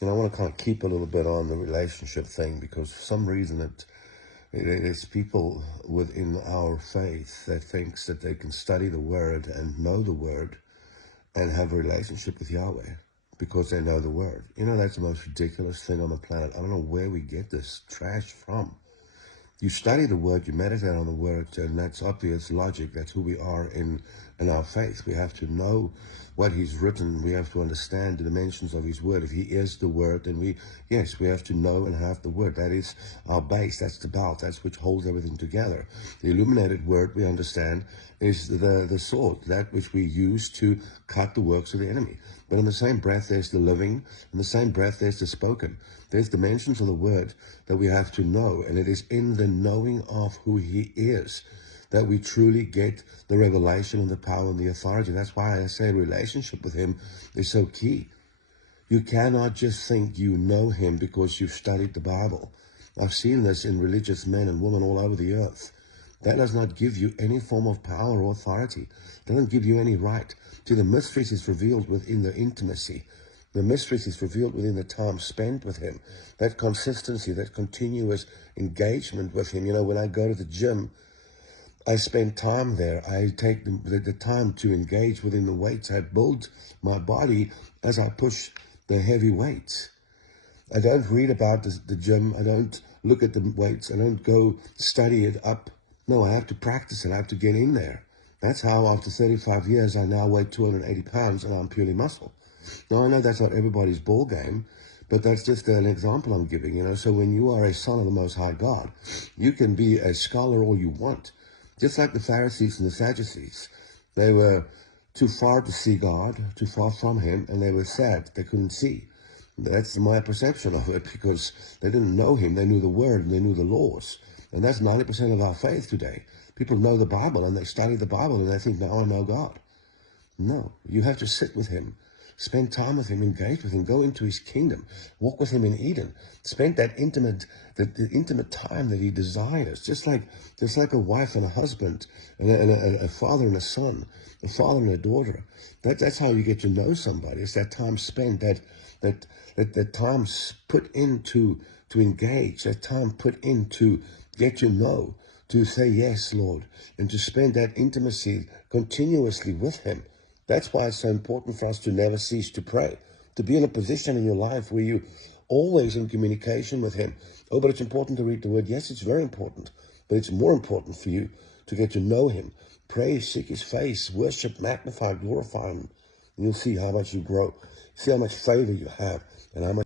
And I want to kind of keep a little bit on the relationship thing, because for some reason it's people within our faith that thinks that they can study the Word and know the Word and have a relationship with Yahweh because they know the Word. You know, that's the most ridiculous thing on the planet. I don't know where we get this trash from. You study the Word, you meditate on the Word, and that's obvious logic. That's who we are in our faith. We have to know what He's written. We have to understand the dimensions of His Word. If He is the Word, then we have to know and have the Word. That is our base. That's the belt. That's which holds everything together. The illuminated Word, we understand, is the sword, that which we use to cut the works of the enemy. But in the same breath, there's the living. In the same breath, there's the spoken. There's dimensions of the Word that we have to know, and it is in the knowing of who He is that we truly get the revelation and the power and the authority. That's why I say relationship with Him is so key. You cannot just think you know Him because you've studied the Bible. I've seen this in religious men and women all over the earth. That does not give you any form of power or authority. It doesn't give you any right. To the mysteries is revealed within the intimacy. The mysteries is revealed within the time spent with Him. That consistency, that continuous engagement with Him. You know, when I go to the gym, I spend time there. I take the time to engage within the weights. I build my body as I push the heavy weights. I don't read about the gym. I don't look at the weights. I don't go study it up. No, I have to practice it. I have to get in there. That's how after 35 years, I now weigh 280 pounds and I'm purely muscle. Now, I know that's not everybody's ball game, but that's just an example I'm giving, you know. So when you are a son of the Most High God, you can be a scholar all you want. Just like the Pharisees and the Sadducees. They were too far to see God, too far from Him, and they were sad. They couldn't see. That's my perception of it, because they didn't know Him. They knew the Word and they knew the laws. And that's 90% of our faith today. People know the Bible and they study the Bible and they think, now I know God. No, you have to sit with Him. Spend time with Him, engage with Him, go into His kingdom, walk with Him in Eden. Spend that the intimate time that He desires, just like a wife and a husband, and a father and a son, a father and a daughter. That's how you get to know somebody. It's that time spent, that time put into to engage, that time put in to get to know, to say yes, Lord, and to spend that intimacy continuously with Him. That's why it's so important for us to never cease to pray, to be in a position in your life where you're always in communication with Him. Oh, but it's important to read the Word. Yes, it's very important, but it's more important for you to get to know Him. Pray, seek His face, worship, magnify, glorify Him. And you'll see how much you grow. See how much favor you have and how much